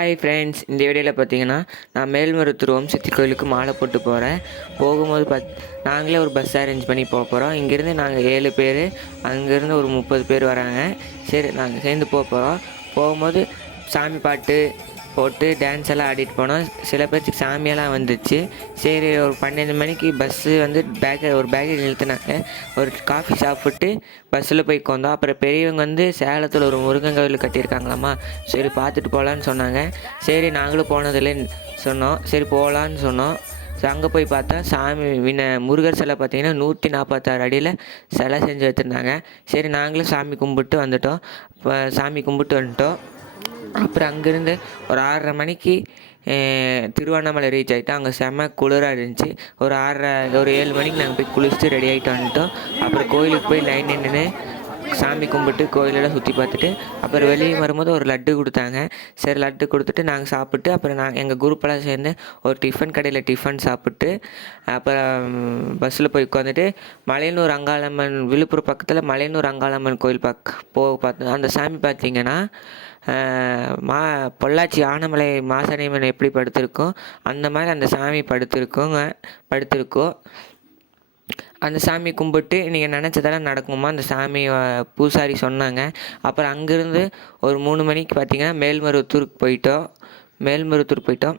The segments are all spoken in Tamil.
ஹாய் ஃப்ரெண்ட்ஸ், இந்த வீடியோவில் பார்த்தீங்கன்னா நான் மேல்மருவத்தூர் ஓம் சக்தி கோயிலுக்கு மாலை போட்டு போகிறேன். போகும்போது நாங்களே ஒரு பஸ் அரேஞ்ச் பண்ணி போகிறோம். இங்கேருந்து நாங்கள் 7 பேர், அங்கேருந்து ஒரு 30 பேர் வராங்க. சரி, நாங்கள் சேர்ந்து போகிறோம். போகும்போது சாமி பாட்டு போட்டு டான்ஸ் எல்லாம் ஆடிட்டு போனோம். சில பேர்த்துக்கு சாமியெல்லாம் வந்துச்சு. சரி, ஒரு 12 மணிக்கு பஸ்ஸு வந்து ஒரு பேக்கரி நிறுத்தினாங்க. ஒரு காஃபி சாப்பிட்டு பஸ்ஸில் போய் உட்காந்தோம். அப்புறம் பெரியவங்க வந்து சேலத்தில் ஒரு முருகன் கோவில் கட்டியிருக்காங்களாம்மா, சரி பார்த்துட்டு போகலான்னு சொன்னாங்க. சரி, நாங்களும் போனதில்லைன்னு சொன்னோம். சரி போகலான்னு சொன்னோம். அங்கே போய் பார்த்தா முருகர் சிலை பார்த்திங்கன்னா 146 அடியில் சிலை செஞ்சு வச்சுருந்தாங்க. சரி, நாங்களும் சாமி கும்பிட்டு வந்துட்டோம். அப்புறம் அங்கேருந்து ஒரு 6:30 மணிக்கு திருவண்ணாமலை ரீச் ஆகிட்டோம். அங்கே செம்ம குளிராக இருந்துச்சு. ஒரு 7 மணிக்கு நாங்கள் போய் குளிச்சுட்டு ரெடி ஆகிட்டு வந்துட்டோம். அப்புறம் கோயிலுக்கு போய் லைன் நின்று சாமி கும்பிட்டு கோயிலெல்லாம் சுற்றி பார்த்துட்டு அப்புறம் வெளியே வரும்போது ஒரு லட்டு கொடுத்தாங்க. சரி, லட்டு கொடுத்துட்டு நாங்கள் சாப்பிட்டு அப்புறம் எங்கள் குரூப்பெல்லாம் சேர்ந்து ஒரு டிஃபன் கடையில் டிஃபன் சாப்பிட்டு அப்புறம் பஸ்ஸில் போய் உட்காந்துட்டு மலையனூர் அங்காளம்மன், விழுப்புரம் பக்கத்தில் மலையனூர் அங்காளம்மன் கோயில் பார்த்தோம். அந்த சாமி பார்த்திங்கன்னா பொள்ளாச்சி ஆனமலை மாசாணியம்மன் எப்படி படுத்திருக்கோம் அந்த மாதிரி அந்த சாமி படுத்திருக்கோம். அந்த சாமி கும்பிட்டு நீங்கள் நினச்சதெல்லாம் நடக்குமா அந்த சாமி பூசாரி சொன்னாங்க. அப்புறம் அங்கேருந்து ஒரு 3 மணிக்கு பார்த்திங்கன்னா மேல்மருவத்தூருக்கு போயிட்டோம்.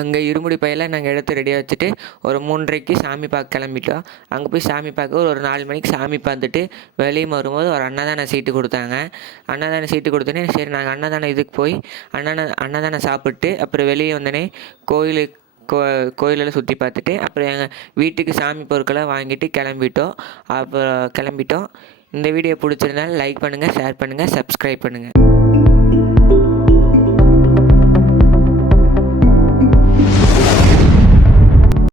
அங்கே இருமுடி பையெல்லாம் நாங்கள் எடுத்து ரெடியாக வச்சுட்டு ஒரு 3:30க்கு சாமி பார்க்க கிளம்பிட்டோம். அங்கே போய் சாமி பார்க்க ஒரு 4 மணிக்கு சாமி பார்த்துட்டு வெளியே வரும்போது ஒரு அன்னதான சீட்டு கொடுத்தாங்க. அன்னதான சீட்டு கொடுத்தோன்னே சரி, நாங்கள் அன்னதானம் இதுக்கு போய் அன்னதானம் சாப்பிட்டு அப்புறம் வெளியே வந்தோடனே கோயிலெல்லாம் சுற்றி பார்த்துட்டு அப்புறம் எங்கள் வீட்டுக்கு சாமி பொருட்களாக வாங்கிட்டு கிளம்பிட்டோம். இந்த வீடியோ பிடிச்சிருந்தாலும் லைக் பண்ணுங்கள், ஷேர் பண்ணுங்கள், சப்ஸ்கிரைப் பண்ணுங்கள்.